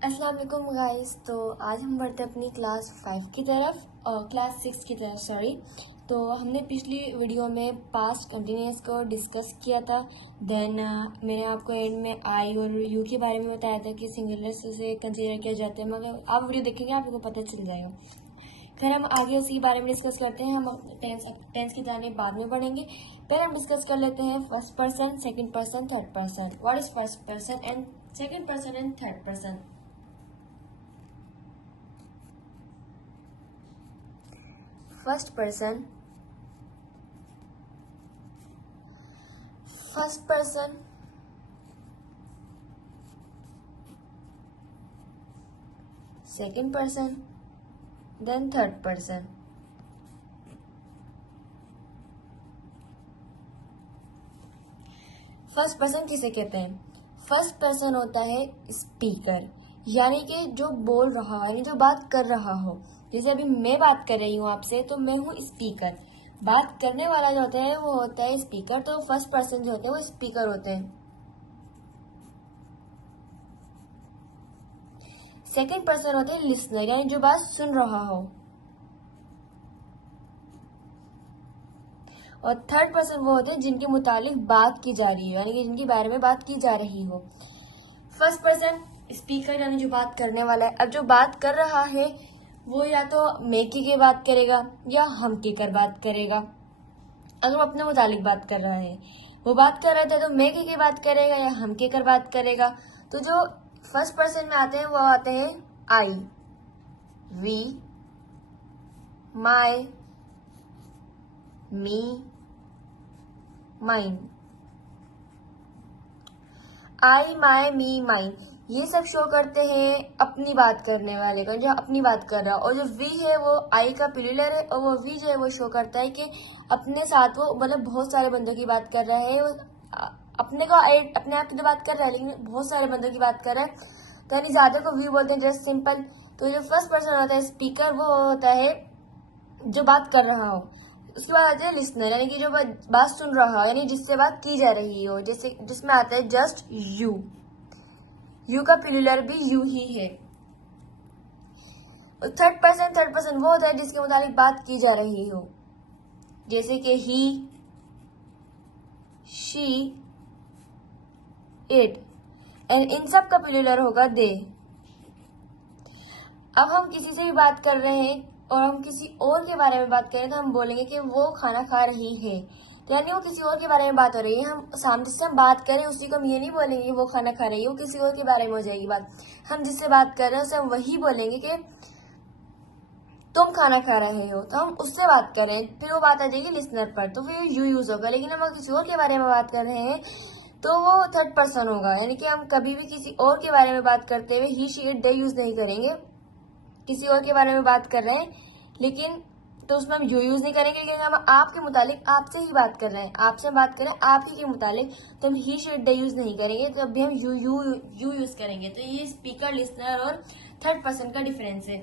अस्सलाम वालेकुम गाइस। तो आज हम बढ़ते हैं अपनी क्लास 5 की तरफ और क्लास 6 की तरफ सॉरी। तो हमने पिछली वीडियो में पास्ट कंटिन्यूअस को डिस्कस किया था। देन मैंने आपको एंड में आई और यू के बारे में बताया था कि सिंगुलर्स से कंसीडर किया जाते हैं, मगर आप वीडियो देखेंगे आपको पता चल जाएगा। फिर हम आगे उसी के बारे में डिस्कस करते हैं। हम टेंस की जाने बाद में बढ़ेंगे। पहले हम डिस्कस कर लेते हैं first person, second person, third person. What is first person and second person and third person? First person, second person, then third person. First person किसे कहते हैं? फर्स्ट पर्सन होता है स्पीकर, यानी कि जो बोल रहा है, यानी जो बात कर रहा हो। जैसे अभी मैं बात कर रही हूँ आपसे, तो मैं हूँ स्पीकर। बात करने वाला जो होता है वो होता है स्पीकर। तो फर्स्ट पर्सन जो होते हैं वो स्पीकर होते हैं। सेकंड पर्सन होते हैं लिसनर, यानी जो बात सुन रहा हो। और थर्ड पर्सन वो होते हैं जिनके मुतालिक बात की जा रही हो, यानी कि जिनके बारे में बात की जा रही हो। फर्स्ट पर्सन स्पीकर, यानी जो बात करने वाला है। अब जो बात कर रहा है वो या तो मैं की बात करेगा या हम की कर बात करेगा। अगर वो अपने मुतालिक बात कर रहा है, वो बात कर रहा था तो मैं की बात करेगा या हम के कर बात करेगा। तो जो फर्स्ट पर्सन में आते हैं वो आते हैं I, we, my, me, mine. I, my, me, mine ये सब शो करते हैं अपनी बात करने वाले को, जो अपनी बात कर रहा है। और जो वी है वो आई का प्लूरल है, और वो वी जो है वो शो करता है कि अपने साथ वो मतलब बहुत सारे बंदों की बात कर रहा है। वो अपने आप की तो बात कर रहा है, लेकिन बहुत सारे बंदों की बात कर रहा है। तो यानी ज्यादा को वी बोलते हैं, जस्ट सिंपल। तो जो फर्स्ट पर्सन होता है स्पीकर, वो होता है जो बात कर रहा हो। उसके बाद आते हैं लिसनर, यानी कि जो बात सुन रहा हो, यानी जिससे बात की जा रही हो। जैसे जिसमें आता है जस्ट यू, यू का प्लूरल भी यू ही है। थर्ड पर्सन वो होता है जिसके मुताबिक बात की जा रही हो, जैसे कि ही, शी, इट, एंड इन सब का प्लूरल होगा दे। अब हम किसी से भी बात कर रहे हैं और हम किसी और के बारे में बात करें तो हम बोलेंगे कि वो खाना खा रही है। तो यानी वो किसी और के बारे में बात हो रही है। हम सामने से हम बात करें उसी को हम ये नहीं बोलेंगे वो खाना खा रही है, वो किसी और के बारे में हो जाएगी बात। हम जिससे बात कर रहे हैं उससे हम वही बोलेंगे कि तुम खाना खा रहे हो, तो हम उससे बात करें। फिर वो बात आ जाएगी लिसनर पर, तो फिर यू यूज होगा। लेकिन हम किसी और के बारे में बात कर रहे हैं तो वो थर्ड पर्सन होगा, यानी कि हम कभी भी किसी और के बारे में बात करते हुए ही, शी, इट, दे यूज नहीं करेंगे। किसी और के बारे में बात कर रहे हैं लेकिन तो उसमें हम यू यूज नहीं करेंगे, लेकिन हम आपके मुतालिक आपसे ही बात कर रहे हैं, आपसे बात कर रहे हैं आप ही के मुतालिक, तो हम ही, शी, इट, दे यूज नहीं करेंगे। तो अभी हम यू यूज करेंगे। तो ये स्पीकर, लिसनर और थर्ड पर्सन का डिफरेंस है।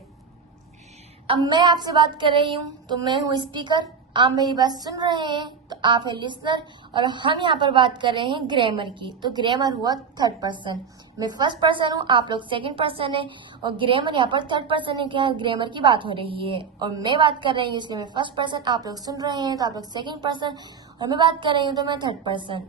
अब मैं आपसे बात कर रही हूँ तो मैं हूँ स्पीकर, आप मेरी बात सुन रहे हैं तो आप है लिसनर, और हम यहाँ पर बात कर रहे हैं ग्रामर की। तो ग्रामर हुआ थर्ड पर्सन। मैं फर्स्ट पर्सन हूँ, आप लोग सेकंड पर्सन है, और ग्रामर यहाँ पर थर्ड पर्सन है। क्या ग्रामर की बात हो रही है और मैं बात कर रही हूँ, इसलिए मैं फर्स्ट पर्सन, आप लोग सुन रहे हैं तो आप लोग सेकंड पर्सन, और मैं बात कर रही हूँ तो मैं थर्ड पर्सन।